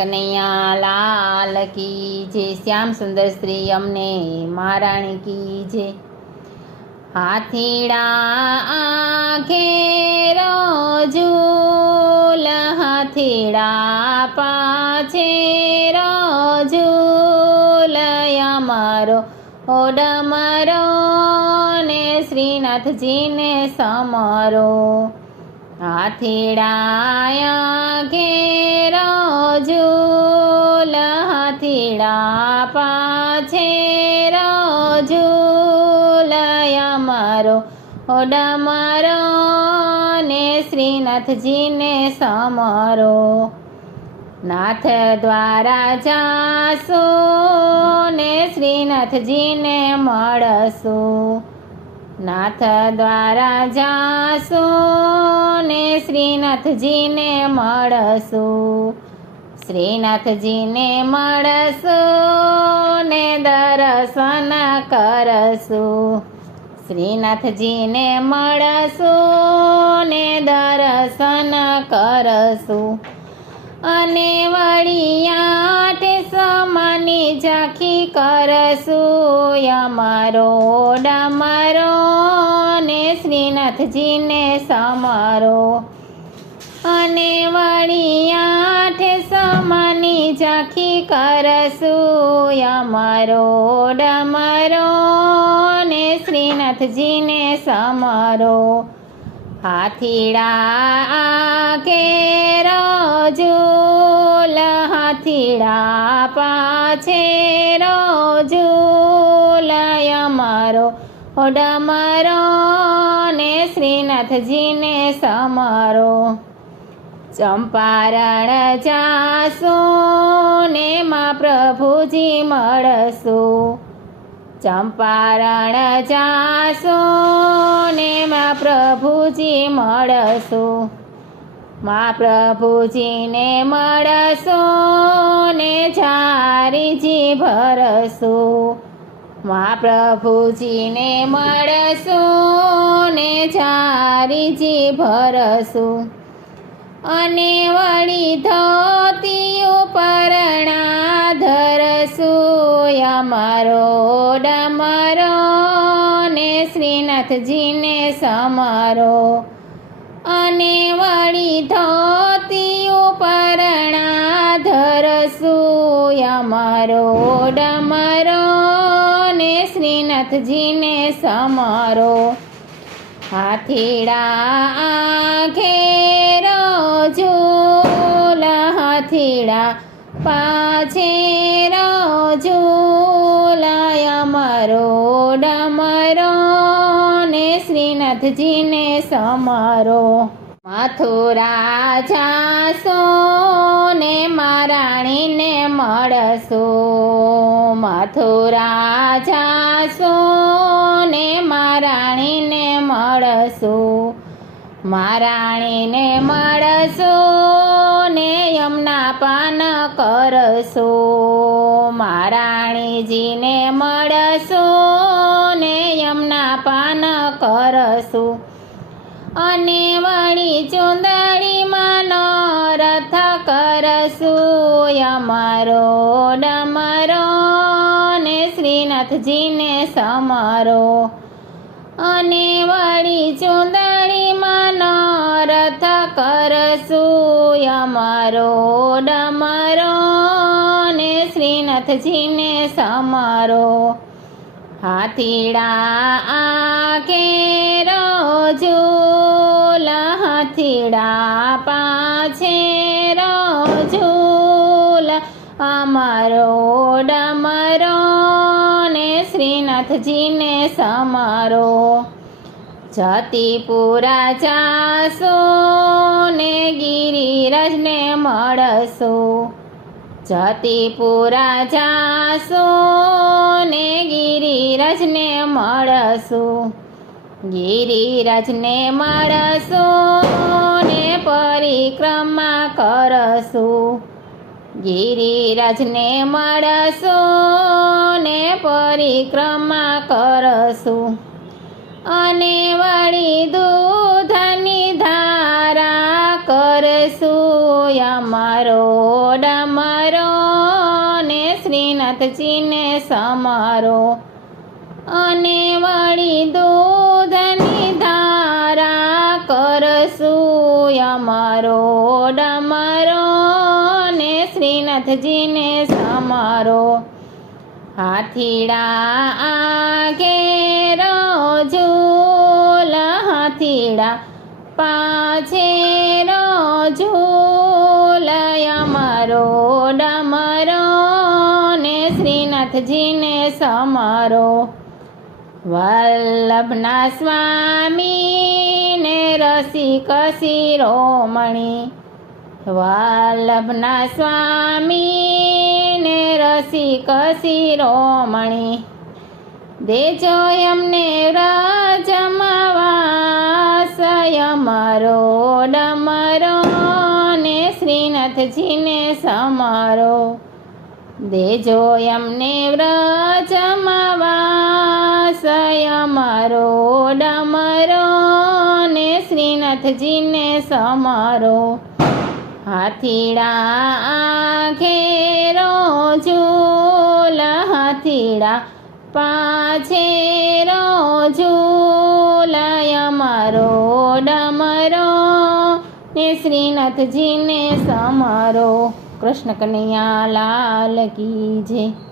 કનૈયા લાલ કી જય। શ્યામ સુંદર શ્રી અમને મહારાણી કી જય। હાથીડા ઘેરો ઝૂલ હાથીડા પાછે ઝૂલ અમારો ઓડમરો ને શ્રીનાથજીને સમરો। હાથીડા ઘેરો ઝૂલ હાથીડા પાછે ઝૂલ અમારો ઓડમરો ને શ્રીનાથજીને સમરો। નાથ દ્વારા જાશું ને શ્રીનાથજીને મળશું। નાથ દ્વારા જાશું ને શ્રીનાથજીને મળશું। શ્રીનાથજીને મળશું ને દર્શન કરશું। શ્રીનાથજીને મળશું ને દર્શન કરશું। અને વળી 8 સમાની ઝાંખી કરશું અમારો ઓડમરો ને શ્રીનાથજીને સમરો। અને વળી 8 સમાની ઝાંખી કરશું અમારો ઓડમરો ને શ્રીનાથજીને સમરો। હાથીડા ઘેરો ઝૂલ હાથીડા પાછે ઝૂલ અમારો ઓડમરો ને શ્રીનાથજીને સમરો। ચંપારણ જાશું ને માં પ્રભુજી મળશું। ચંપારણ જાશું ને માં પ્રભુજી મળશું। માં પ્રભુજીને મળશું ને ઝારીજી ભરશું। માં પ્રભુજીને મળશું ને ઝારીજી ભરશું। અને વળી ધોતી ઉપરણા ધરશું અમારો ઓડમરો ને શ્રીનાથજીને સમરો। અને વળી ધોતી ઉપરણા ધરશું અમારો ઓડમરો ને શ્રીનાથજીને સમરો। હાથીડા ઘેરો ઝૂલ હાથીડા પાછે ઝૂલ અમારો ઓડમરો ને શ્રીનાથજીને સમરો। મથુરા જાશું ને મહારાણીને મળશું। મથુરા જાશું ને મહારાણીને મળશું। મહારાણીને મળશું ને યમુના પાન કરશું। મહારાણીજીને મળશું ને યમુના પાન કરશું। અને વળી ચુંદડીમાંનો રથ કરશું અમારો ઓડમરો ને શ્રીનાથજીને સમરો। અને વળી ચુંદડીમાંનો રથ કરશું અમારો ઓડમરો ને શ્રીનાથજીને સમરો। હાથીડા ઘેરો ઝૂલ હાથીડા પાછે ઝૂલ અમારો ઓડમરો ને શ્રીનાથજીને સમરો। જતીપુરા જાશું ને ગિરિરાજને મળશું। જતીપુરા જાશું ને ગિરિરાજને મળશું। ગિરિરાજને મળશું ને પરિક્રમા કરશું। ગિરિરાજને મળશું ને પરિક્રમા કરશું। અને વળી દૂધની ધારા કરશું અમારો ડમરો ને શ્રીનાથજીને સમારો. અને વળી દૂધની ધારા કરશું અમારો ડમરો ને શ્રીનાથજીને સમારો. હાથીડા આગેરો ઝૂલ હાથીડા પાછેરો ઝૂલ અમારો ડમરો ને શ્રીનાથજીને સમારો. વલ્લભના સ્વામી ને રસિક શિરોમણી. વલ્લભના સ્વામી ને રસિક શિરોમણી. દેજો એમને વ્રજમાં વાસ અમારો ડમરો ને શ્રીનાથજીને સમારો. દેજો એમને વ્રજમાં વાસ અમારો ડમરો ને શ્રીનાથજીને સમારો. હાથીડા ઘેરો ઝૂલ હાથીડા પાછેરો ઝૂલ અમારો ડમરો ને શ્રીનાથજીને સમારો. કૃષ્ણ કનૈયા લાલ કી જય.